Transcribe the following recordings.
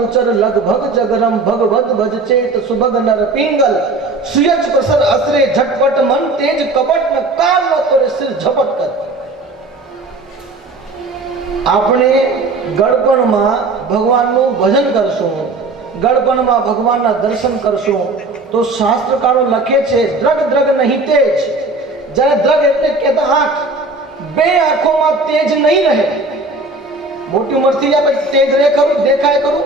अनुचर लगभग जगरम भगवत भज चेत सुभग नर पिंगल सुयच प्रसर असरे झटपट मन तेज कपट न काल न तोरे सिर झपट कर। આપણે ગળપણમાં ભગવાનનું ભજન કરશું, ગળપણમાં ભગવાનના દર્શન કરશું તો શાસ્ત્રકારો લખે છે દ્રગ દ્રગ નહીં તેજ। જ્યારે દ્રગ એટલે કહેતા આંખ, બે આંખોમાં તેજ નહીં રહે। મોટી ઉંમર થી જાય પછી તેજ રે કરું દેખાય કરું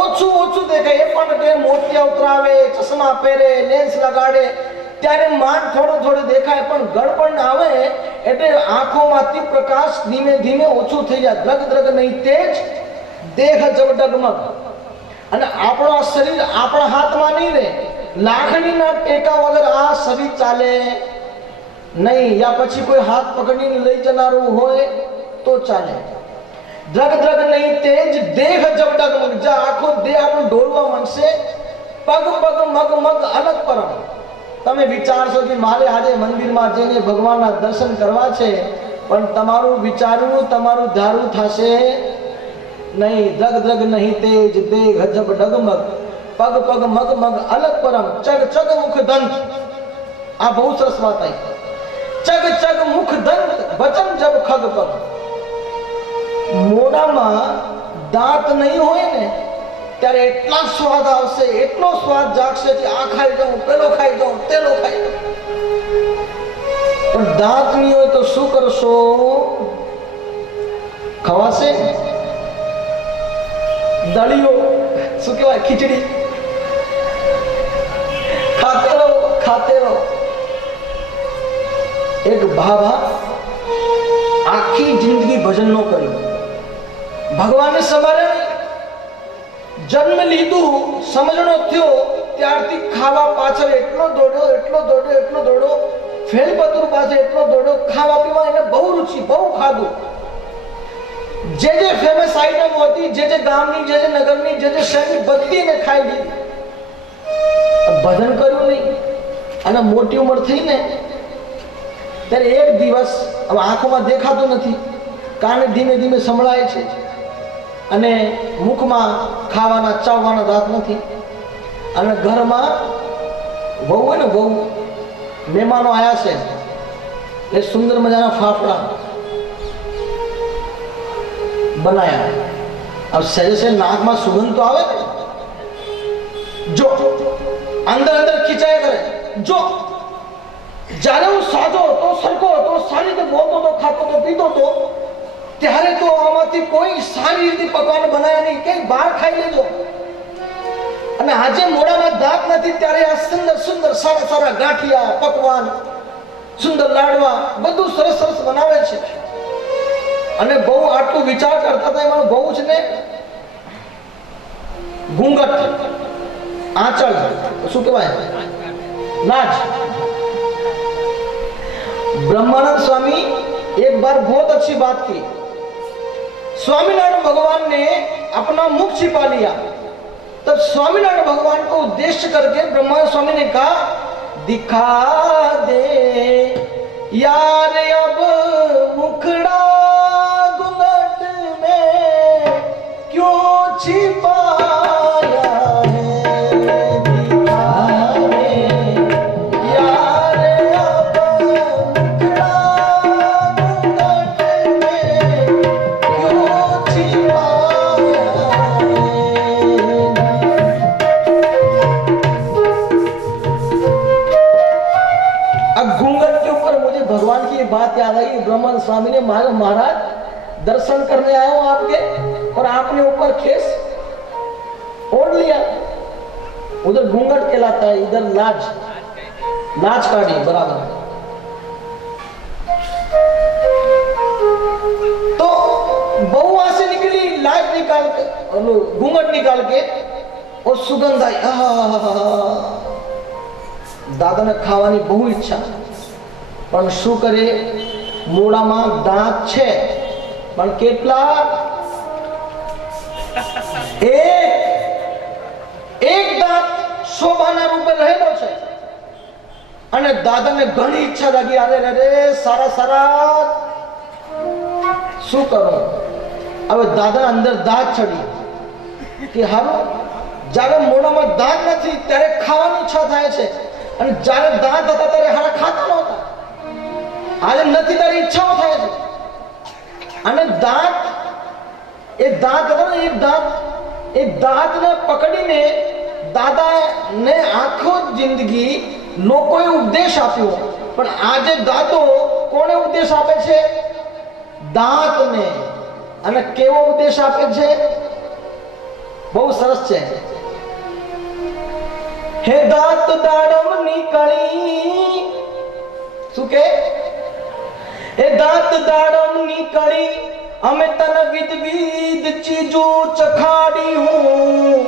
ઓછું ઓછું દેખાય। એ પણ કે મોતિયા ઉતરાવે, ચશ્મા પહેરે, લેન્સ લગાડે ત્યારે માન થોડું થોડું દેખાય, પણ ગળપણ આવે એટલે આંખોમાંથી પ્રકાશ ધીમે ધીમે ઓછું થઈ જાય। દ્રગ દ્રગ નહીં તેજ દેહ જબ ડગમગ। અને આપણો આ શરીર આપણા હાથમાં નહીં રહે, લાખણીના ટેકા વગર આ શરીર ચાલે નહીં, યા પછી કોઈ હાથ પકડીને લઈ જનારું હોય તો ચાલે। દ્રગ દ્રગ નહીં તેજ દેહ જબ ડગમગ। જે આખો દેહ આપણો ડોલવા માંડશે, પગ પગ મગ મગ અલગ પરમ। તમે વિચારશો કે મારે આજે મંદિરમાં જઈને ભગવાનના દર્શન કરવા છે, પણ તમારું વિચારવું તમારું ધારું થશે નહીં। દ્રગ દ્રગ નહીં તેજ દેહ જબ ડગમગ પગ પગ મગ મગ અલગ પરમ। ચગ ચગ મુખ દંત, આ બહુ સરસ વાત આવી। ચગ ચગ મુખ દંત વચન જબ ખગ પગ। મોઢામાં દાંત નહીં હોય ને ત્યારે એટલા સ્વાદ આવશે, એટલો સ્વાદ જાગશે કે આ ખાઈ જાઉં, પેલો ખાઈ જાઉં, તેલો ખાઈ જાઉં। પણ દાંત નહીં હોય તો શું કરશો? ખવાશે? દળીઓ શું કહેવાય, ખીચડી ખાતે રહો ખાતે રહો। એક બાબા આખી જિંદગી ભજન નો કર્યું, ભગવાનને સમારે જન્મ લીધું, સમજણો થયો ત્યારથી ખાવા પાછળ એટલો દોડ્યો એટલો દોડ્યો એટલો દોડ્યો, ફેલપતુર પાસે એટલો દોડ્યો, ખાવા પીવા એને બહુ રુચિ, બહુ ખાધું। જે જે ફેમસ આઈટમ હતી, જે જે ગામની, જે જે નગરની, જે જે શહેરની બધી એને ખાઈ લીધી, ભજન કર્યું નહીં। અને મોટી ઉંમર થઈ ને ત્યારે એક દિવસ, હવે આંખોમાં દેખાતું નથી, કાને ધીમે ધીમે સંભળાય છે, અને મુખમાં ખાવાના ચાવવાના દાંત નથી, અને ઘરમાં વહુ હોય ને, વહુ મહેમાનો આવ્યા છે એ સુંદર મજાના ફાફડા બનાયા। હવે સહેજ સહેજ નાકમાં સુગંધ તો આવે ને, જો અંદર અંદર ખીચાય કરે। જો જ્યારે હું સાજો હતો, સરખો હતો, સારી રીતે બોલતો હતો, ખાતો હતો, પીતો હતો, ત્યારે તો આમાંથી કોઈ સારી રીતે પકવાન બનાવ્યા નહીં, કઈ બહાર ખાઈ લેજો। અને આજે મોઢામાં દાંત નથી ત્યારે આ સુંદર સુંદર સારા સારા ગાંઠિયા, પકવાન, સુંદર લાડવા બધું સરસ સરસ બનાવે છે। અને બહુ આટલું વિચાર કરતા હતા, એમાં બહુ જ ને ઘૂંઘટ, આંચળ, શું કહેવાય, नाच। ब्रह्मानंद स्वामी एक बार बहुत अच्छी बात की। स्वामीनारायण भगवान ने अपना मुख छिपा लिया, तब स्वामीनारायण भगवान को उद्देश्य करके ब्रह्मानंद स्वामी ने कहा, दिखा दे यार अब मुखड़ा घूंघट में क्यों छिपाया है। बात याद आई, ब्रह्मानंद स्वामी ने महाराज दर्शन करने आया हूं आपके, और आपने ऊपर केस ओढ़ लिया। उधर घूंघट कहलाता है, इधर लाज, लाज काटी बराबर। तो बहू वहां से निकली, लाज निकाल के, घूंघट निकाल के, और सुगंध आई। दादा ने खावानी बहु इच्छा, પણ શું કરે, મોઢામાં દાંત છે પણ કેટલા, એક દાંત શોભાના રૂપે રહેલો છે। અને દાદાને ઘણી ઈચ્છા લાગી, અરે અરે સારા સારા શું કરો। હવે દાદા અંદર દાંત ચડી, કે હારું જ્યારે મોઢામાં દાંત નથી ત્યારે ખાવાની ઈચ્છા થાય છે, અને જ્યારે દાંત હતા ત્યારે હારા ખાતા નહોતા. આજે નથી ત્યારે ઈચ્છાઓ થાય છે. અને દાંત હતા ને, એ દાંતને પકડીને દાદાને આખો જિંદગી લોકોએ ઉપદેશ આપ્યો, પણ આજે દાદો કોને ઉપદેશ આપે છે? દાંતને. અને કેવો ઉપદેશ આપે છે? બહુ સરસ છે. હે દાંત દાડમ નીકળી, શું કે? હે દાંત દાડમ નીકળી, અમે તને વિવિધ ચીજો ચખાડી હું.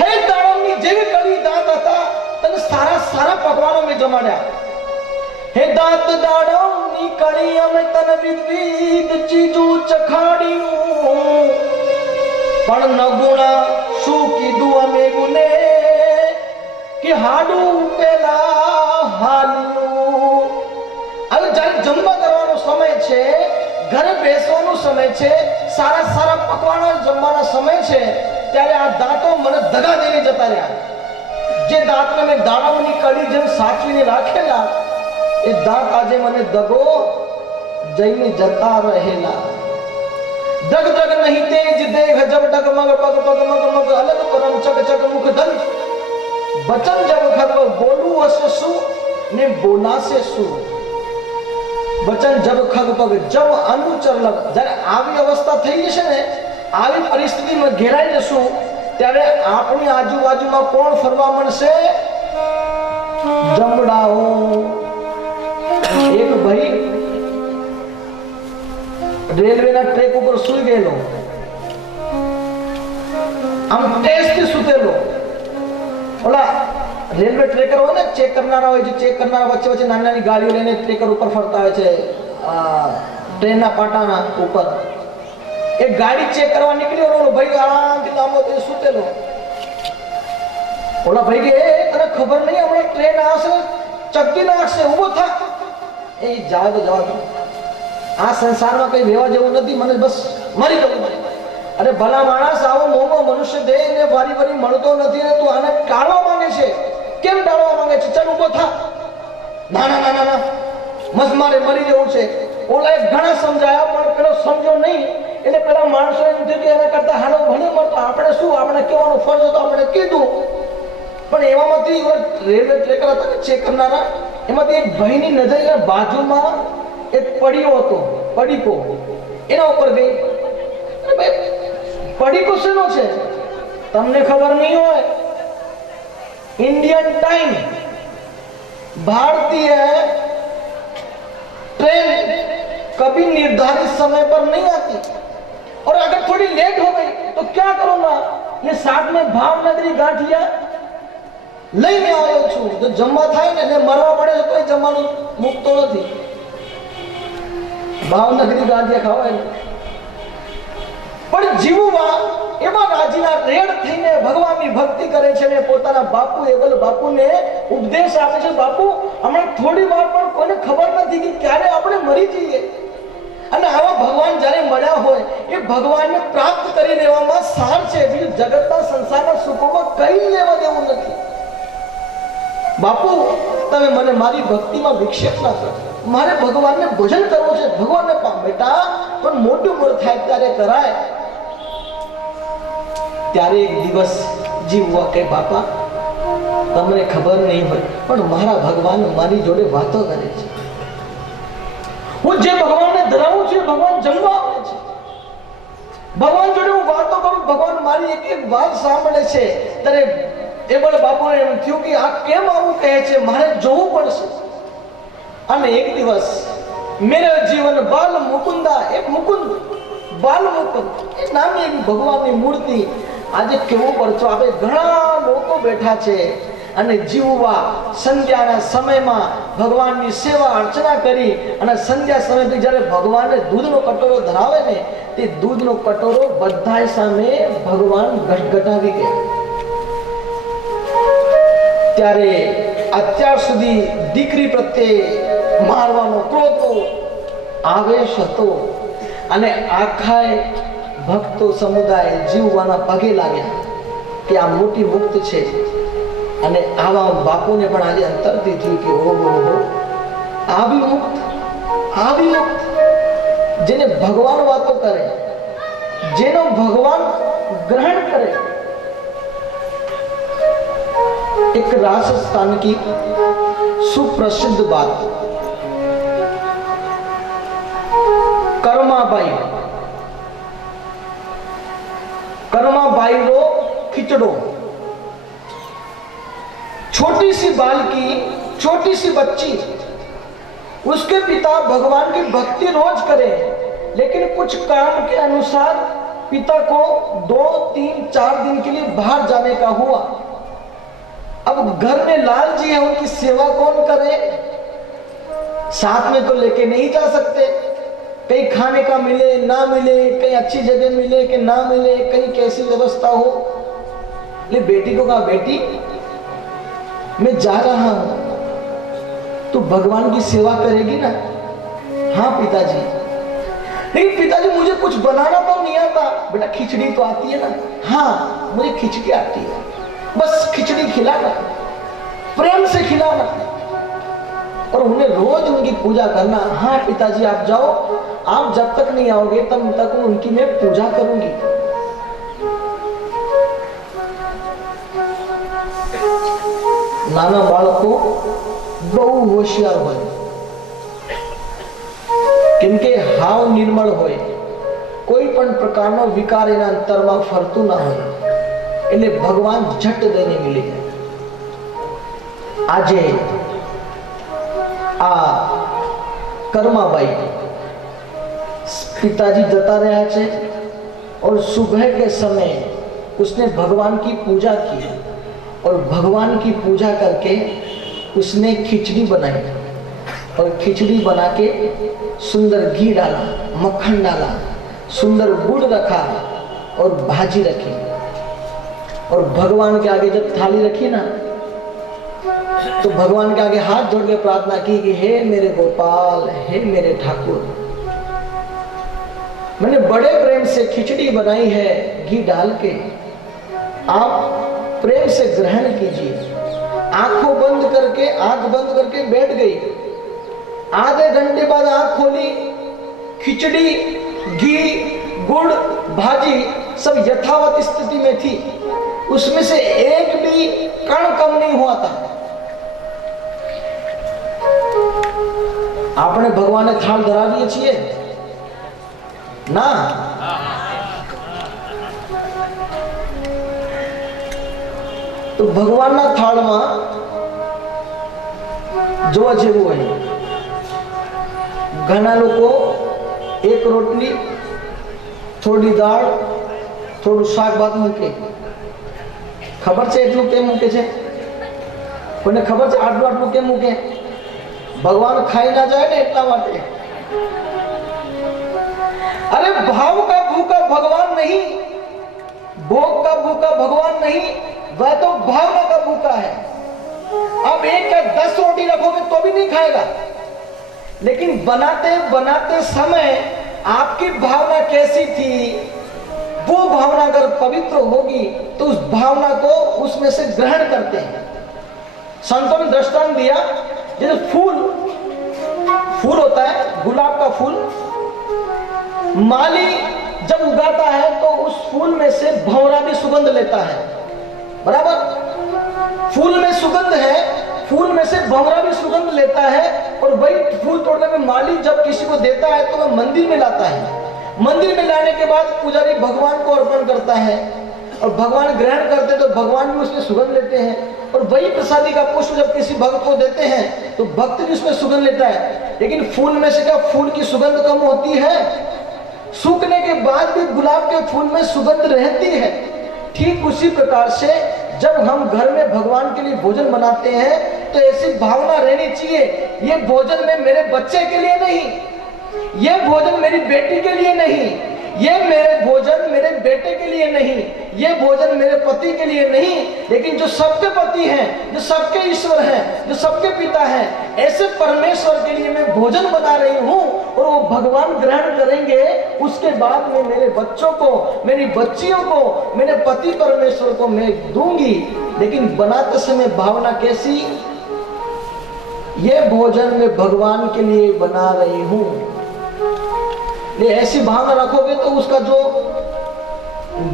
હે દાડમની જેવી કડી દાંત હતા, તને સારા સારા પકવાનો મેં જમાડ્યા. હે દાંત દાડમની કડી, અમે તને વિવિધ ચીજો ચખાડી હું. પણ નગુણા શું કીધું અમે ગુને, કે હાડું પેલા હાલ્યું. હવે જ્યારે જમવા કરવાનો સમય છે, ઘરે બેસવાનો સમય છે, સારા સારા પકવાનો જમવાના સમય છે, ત્યારે આ દાંતો મને દગા દઈને જતા રહ્યા. જે દાંતને મેં દાડમની કડી જેમ સાચવીને રાખેલા, એ દાંત આજે મને દગો જઈને જતા રહેલા. દગ દગ નહીં તેજ દેહ જબ ડગમગ પગ પગ મગ મગ અલગ પરમ ચક ચક મુખ દંત. વચન જબ ખબ બોલું હશે શું ને બોલાશે શું. વચન જબ ખગ પગ જબ અનુચર લગ. જ્યારે આવી અવસ્થા થઈ જશે ને, આવી પરિસ્થિતિમાં ઘેરાઈ જશું, ત્યારે આપણી આજુબાજુમાં કોણ ફરવા મળશે? જમડાઓ. એક ભાઈ રેલવેના ટ્રેક ઉપર સૂઈ ગયેલો, આમ ટેસ્ટથી સૂતેલો. ઓલા રેલવે ટ્રેકર હોય ને, ચેક કરનારા હોય, જે ચેક કરનારા વચ્ચે વચ્ચે નાની નાની ગાડીઓ લઈને ટ્રેકર ઉપર ફરતા હોય છે, ટ્રેનના પાટાના ઉપર. એક ગાડી ચેક કરવા નીકળ્યો, ઓલો ભાઈ આરામથી લાંબો થઈ સૂતેલો. ઓલા ભાઈ કે તને ખબર નહીં હમણાં ટ્રેન આવશે, ચક્કી નાખશે, ઊભો થા. એ જવા દો, જવા દો, આ સંસારમાં કઈ રહેવા જેવું નથી, મને બસ મરી જવું. અરે ભલા માણસ, આવો મોમો મનુષ્ય દેહ ને વારી વારી મળતો નથી ને તું આને ટાળવા માંગે છે. કેમ ટાળવા માંગે છે? ચાલ ઊભો થા. ના ના ના ના, મસ મારે મરી જવું છે. ઓલા ઘણા સમજાયા, પણ પેલો સમજો નહીં. એટલે પેલા માણસો એમ થયું કે એના કરતા હાલો ભલે મળતો, આપણે શું, આપણે કહેવાનો ફરજ હતો, આપણે કીધું. પણ એમાંથી રેલવે ટ્રેકર હતા ને, ચેક કરનારા, એમાંથી એક ભાઈની નજર બાજુમાં એક પડીઓ હતો, પડીકો. એના ઉપર ગઈ. પડીકો શેનો છે? તમને ખબર નહીં હોય. इंडियन टाइम, भारतीय ट्रेन कभी निर्धारित समय पर नहीं आती, और अगर थोड़ी लेट हो गई तो क्या करूंगा? ये साथ में भावनगरी गांठिया લઈને આવ્યો છું. જો જમવા થાય ને એટલે મરવા પડે તો કોઈ જમવાનું મૂકતો નથી. ભાવનગરી ગાંઠિયા ખાવાય. પણ જીવવા એમાં રાજીના રેડ થઈને ભગવાનની ભક્તિ કરે છે ને પોતાના બાપુ એવલ બાપુને ઉપદેશ આપે છે. બાપુ, હમણાં થોડી વાર પણ કોઈને ખબર નથી કે ક્યારે આપણે મરી જઈએ. અને આવા ભગવાન જ્યારે મળ્યા હોય એ ભગવાનને પ્રાપ્ત કરી લેવામાં સાર છે. બીજું જગતના સંસારના સુખોમાં કઈ લેવા દેવું નથી. બાપુ, તમે મને મારી ભક્તિમાં વિક્ષેપ ના કરો. મારે ભગવાનને ભજન કરવું છે. ભગવાનને બેટા પણ મોટું મોર થાય ત્યારે કરાય. ત્યારે એક દિવસ જીવવા કે બાપા, તમને ખબર નહીં હોય પણ મારા ભગવાન મારી જોડે વાતો કરે છે. હું જે ભગવાનને ધરાવું છું, ભગવાન જમવા આવે છે. ભગવાન જોડે હું વાતો કરું, ભગવાન મારી એક એક વાત સાંભળે છે. ત્યારે એબલ બાપુને એમ થયું કે આ કેમ આવું કહે છે, મારે જોવું પડશે. અને એક દિવસ મેરે જીવન બાલ મુકુંદા, એક મુકુંદ, બાલ મુકુંદ એ નામની એક ભગવાનની મૂર્તિ આજે કેવો પડતો આવે. ઘણા લોકો બેઠા છે અને જીવવા સંધ્યાના સમયમાં ભગવાનની સેવા અર્ચના કરી અને સંધ્યા સમય જ્યારે ભગવાનને દૂધનો કટોરો ધરાવે ને, તે દૂધનો કટોરો બધા સામે ભગવાન ગટગટાવી ગયા. ત્યારે અત્યાર સુધી દીકરી પ્રત્યે મારવાનો ક્રોધનો આવેશ હતો અને આખા ભક્તો સમુદાય જીવવાના પગે લાગ્યા કે આ મોટી મુક્ત છે. અને આવા બાપુને પણ આજે અંતરથી થયું કે ઓહો, આવી મુક્ત, જેને ભગવાન વાતો કરે, જેનો ભગવાન ગ્રहण करे. एक राजस्थान की सुप्रसिद्ध बात, कर्माबाई रो खिचड़ो. छोटी सी बालकी, छोटी सी बच्ची, उसके पिता भगवान की भक्ति रोज करे, लेकिन कुछ काम के अनुसार पिता को 2, 3, 4 दिन के लिए बाहर जाने का हुआ. अब घर में लाल जी है, उनकी सेवा कौन करे? साथ में तो लेके नहीं जा सकते. कहीं खाने का मिले ना मिले, कहीं अच्छी जगह मिले कि ना मिले, कहीं कैसी व्यवस्था हो. ले बेटी को कहा, बेटी मैं जा रहा हूं, तू भगवान की सेवा करेगी ना? हाँ पिताजी. लेकिन पिताजी मुझे कुछ बनाना तो नहीं आता. बेटा खिचड़ी तो आती है ना? हाँ मुझे खिचड़ी आती है, बस खिचड़ी खिलाना, प्रेम से खिलाना और उन्हें रोज उनकी पूजा करना. हाँ पिताजी आप जाओ, आप जब तक नहीं आओगे तब तक उनकी मैं पूजा करूंगी. નાના બાળકો બહુ હોશિયાર હોય, કેમ કે હાવ નિર્મળ હોય, કોઈ પણ પ્રકારનો વિકાર એના અંતરમાં ફરતું ના હોય, એટલે ભગવાન ઝટ દઈને મિલી જાય. આજે આ कर्माबाई पिताजी जता रहा है और सुबह के समय उसने भगवान की पूजा की और भगवान की पूजा करके उसने खिचड़ी बनाई और खिचड़ी बना के सुंदर घी डाला, मक्खन डाला, सुंदर गुड़ रखा और भाजी रखी और भगवान के आगे जब थाली रखी ना तो भगवान के आगे हाथ जोड़ के प्रार्थना की कि हे मेरे गोपाल, हे मेरे ठाकुर, मैंने बड़े प्रेम से खिचड़ी बनाई है घी डाल के, आप प्रेम से ग्रहण कीजिए. आंखों बंद करके, आंख बंद करके बैठ गई. आधे घंटे बाद आंख खोली, खिचड़ी, घी, गुड़, भाजी सब यथावत स्थिति में थी. उसमें से एक भी कण कम नहीं हुआ था. આપણે ભગવાનને થાળ ધરાવીએ છીએ ના? તો ભગવાનના થાળમાં જોવા જેવું હોય. ઘણા લોકો એક રોટલી, થોડી દાળ, થોડું શાક ભાત મૂકે. ખબર છે એટલું કેમ મૂકે છે? કોઈને ખબર છે આટલું આટલું કેમ મૂકે? भगवान खाई ना जाए ना इतना बाटे. अरे भाव का भूखा भगवान नहीं, भोग का भूखा भगवान नहीं, वह तो भावना का भूखा है. अब एक या 10 रोटी रखोगे तो भी नहीं खाएगा, लेकिन बनाते बनाते समय आपकी भावना कैसी थी, वो भावना अगर पवित्र होगी तो उस भावना को उसमें से ग्रहण करते हैं. संतों ने दृष्टांत दिया, जैसे फूल होता है, गुलाब का फूल, माली जब उगाता है तो उस फूल में से भंवरा भी सुगंध लेता है. बराबर? फूल में सुगंध है, फूल में से भंवरा भी सुगंध लेता है और वही फूल तोड़ने में माली जब किसी को देता है तो वह मंदिर में लाता है. मंदिर में लाने के बाद पुजारी भगवान को अर्पण करता है और भगवान ग्रहण करते तो भगवान भी उसमें सुगंध लेते हैं. और वही प्रसादी का पुष्प जब किसी भक्त को देते हैं तो भक्त भी उसमें सुगंध लेता है. लेकिन फूल में से क्या फूल की सुगंध कम होती है? सूखने के बाद भी गुलाब के फूल में सुगंध रहती है. ठीक उसी प्रकार से जब हम घर में भगवान के लिए भोजन बनाते हैं तो ऐसी भावना रहनी चाहिए, ये भोजन में मेरे बच्चे के लिए नहीं, ये भोजन मेरी बेटी के लिए नहीं, ये मेरे भोजन मेरे बेटे के लिए नहीं, ये भोजन मेरे पति के लिए नहीं, लेकिन जो सबके पति हैं, जो सबके ईश्वर हैं, जो सबके पिता हैं, ऐसे परमेश्वर के लिए मैं भोजन बना रही हूँ और वो भगवान ग्रहण करेंगे, उसके बाद में मेरे बच्चों को, मेरी बच्चियों को, मेरे पति परमेश्वर को मैं दूंगी। लेकिन बनाते समय भावना कैसी? ये भोजन मैं भगवान के लिए बना रही हूं। ये ऐसी भावना रखोगे तो उसका जो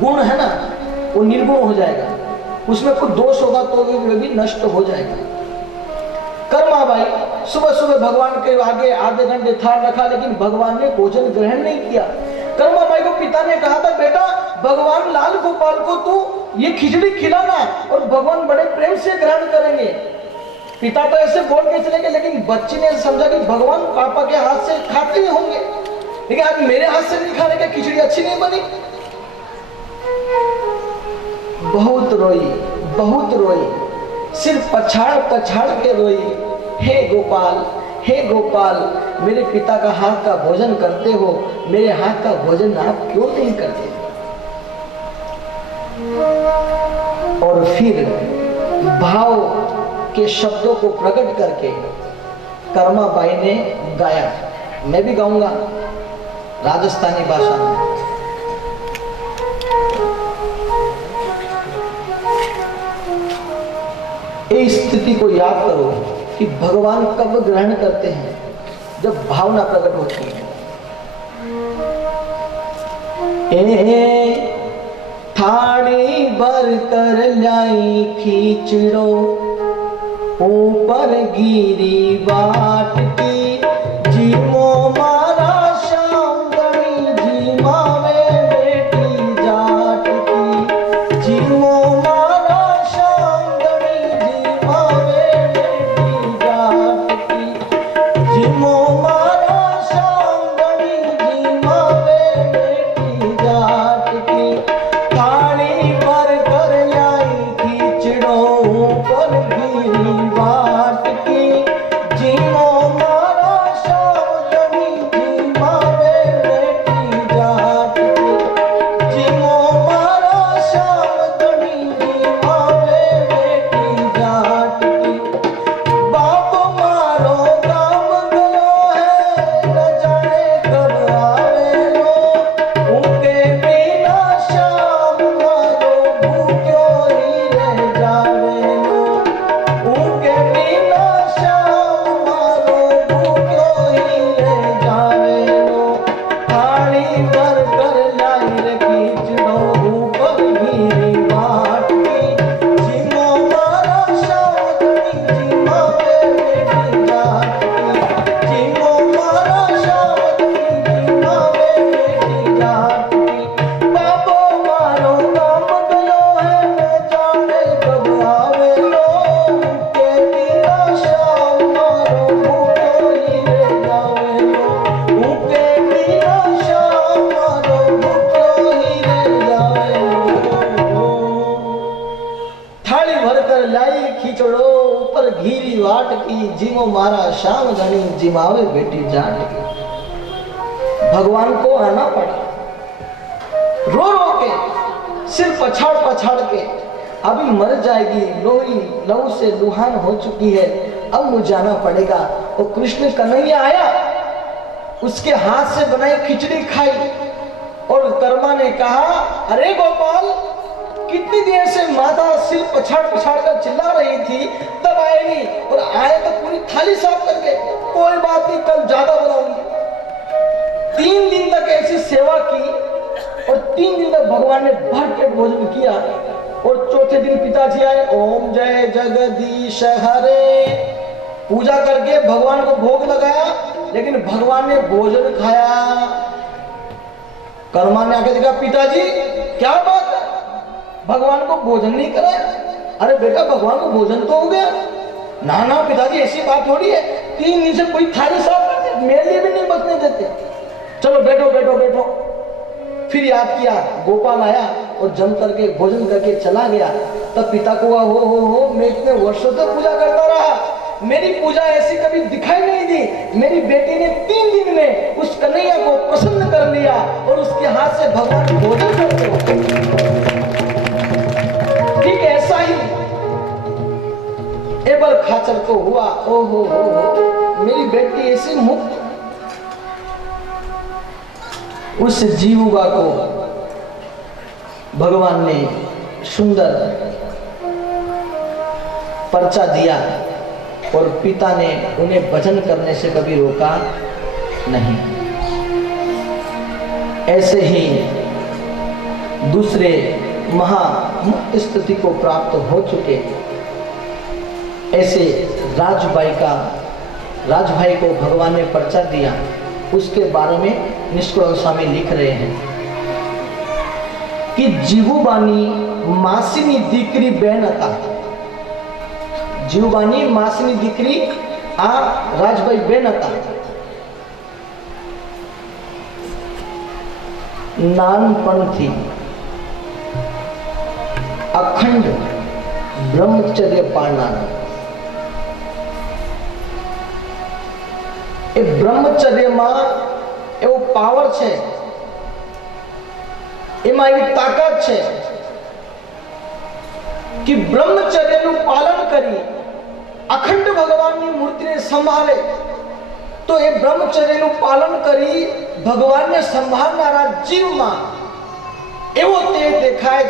गुण है ना वो निर्गुण हो जाएगा, उसमें कुछ दोष होगा तो भी नष्ट हो जाएगा। कर्मा भाई सुबह सुबह भगवान के आगे आधे घंटे थाल रखा, लेकिन भगवान ने भोजन ग्रहण नहीं किया। कर्मा भाई को पिता ने कहा था, बेटा भगवान लाल गोपाल को तू ये खिचड़ी खिलाना और भगवान बड़े प्रेम से ग्रहण करेंगे। पिता तो ऐसे बोल के चले गए, लेकिन बच्ची ने समझा कि भगवान पापा के हाथ से खाते ही होंगे, लेकिन आज मेरे हाथ से नहीं खा रहे, खिचड़ी अच्छी नहीं बनी। बहुत रोई, बहुत रोई, सिर्फ पछाड़ पछाड़ के रोई, हे गोपाल, हे गोपाल, मेरे पिता का हाथ का भोजन करते हो, मेरे हाथ का भोजन आप क्यों नहीं करते? और फिर भाव के शब्दों को प्रकट करके कर्मा बाई ने गाया। मैं भी गाऊंगा राजस्थानी भाषा में। इस स्थिति को याद करो कि भगवान कब ग्रहण करते हैं? जब भावना प्रकट होती है। थाड़ी भर कर लाई खींचड़ो, ऊपर गिरी बाट की, जीमो मारा शांगणी, जीमावे बेटी जाट की, जीमो मारा शांगणी, जीमावे बेटी जाट की, जीमो मारा शांगणी, जीमावे बेटी जाट की, थाली भर कर लाई खींचड़ो, ऊपर गिरी बाट की, जीमो मारा शांगणी, जीमावे बेटी जाट की, जीमो मारा शांगणी, जीमावे बेटी जाट की। बाप मारो काम गयो है, न जाने कब आवेलो, उनके बिना शाम मारो भूख्यो ही रह जावेलो, उनके बिना शाम मारो भूख्यो ही रह जावेलो, थाली भर कर लाई रे खींचड़ो, ऊपर गिरी बाट की, जीमो मारा शांगणी, जीमावे बेटी जाट की, जीमो मारा शांगणी, जीमावे बेटी जाट की। बापो मारो काम गयो है, न जाने कब आवेलो, उनके बिना शाम मारो भूख्यो ही रह जावेलो, उनके बिना शाम मारो भूख्यो ही रह जावेलो। थाली भरकर लाई खींचड़ो, ऊपर घीरी वाट की, जीमो मारा शाम घनी, जिमावे बेटी जाट की। भगवान को आना पड़ा, रो रो के, सिर पछाड़ पछाड़ के, अभी मर जाएगी, लोही लहू से लुहान हो चुकी है, अब मुझे जाना पड़ेगा। और कृष्ण कन्हैया आया, उसके हाथ से बनाई खिचड़ी खाई, और कर्मा ने कहा, अरे गोपाल, कितनी देर से माता सिर पछाड़ पछाड़ कर चिल्ला रही थी, तब आए नहीं, और आए तो पूरी थाली साफ करके। कोई बात नहीं, कल ज्यादा बनाऊंगी। 3 दिन तक ऐसी सेवा की, और 3 दिन तक भगवान ने भर पेट भोजन किया। और चौथे दिन पिताजी आए, ओम जय जगदीश हरे, पूजा करके भगवान को भोग लगाया, लेकिन भगवान ने भोजन खाया। कर्मा ने आके देखा, पिताजी क्या बात है, भगवान को भोजन नहीं कराया? अरे बेटा, भगवान को भोजन तो हो गया। ना ना पिताजी, ऐसी बात थोड़ी है, 3 दिन से कोई थाली साफ करते, मेरे लिए भी नहीं बचने देते। चलो बैठो बैठो बैठो। फिर याद किया, गोपाल आया और जम करके भोजन करके चला गया। तब पिता को हो, मैं इतने वर्षों तक पूजा करता रहा, मेरी पूजा ऐसी कभी दिखाई नहीं दी। मेरी बेटी ने 3 दिन में उस कन्हैया को प्रसन्न कर लिया, और उसके हाथ से भगवान भोजन करते हो। ठीक ऐसा ही एबल खाचर को हुआ, ओ हो, मेरी बेटी ऐसी मुक्त, उस जीवुआ को भगवान ने सुंदर पर्चा दिया और पिता ने उन्हें भजन करने से कभी रोका नहीं। ऐसे ही दूसरे महामुक्त स्थिति को प्राप्त हो चुके ऐसे राजभाई को भगवान ने पर्चा दिया, उसके बारे में निष्कुल स्वामी लिख रहे हैं कि जीवुबानी मासीनी दीकरी बहन હતા। जीवुबानी मासीनी दीकरी आ राजभाई बहन હતા। नानपणथी अखंड ब्रह्मचर्य पाळनारा। ए ब्रह्मचर्य में एवो पावर छे, एमां एवी ताकत छे कि ब्रह्मचर्य नु पालन करी अखंड भगवान की मूर्ति ने संभाले तो ए ब्रह्मचर्य नु पालन करी भगवान ने संभालनारा जीव में एवो तेज देखाय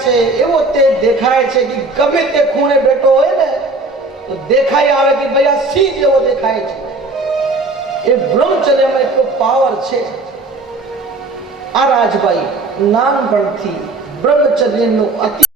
छे कि गमे ते खूणे बैठो होय ने तो देखाई आवे कि भैया सिंह जेवो देखाय छे। ए ब्रह्मचर्य में એટલો पावर छे। आ राजभाई नानपणथी ब्रह्मचर्य नो अति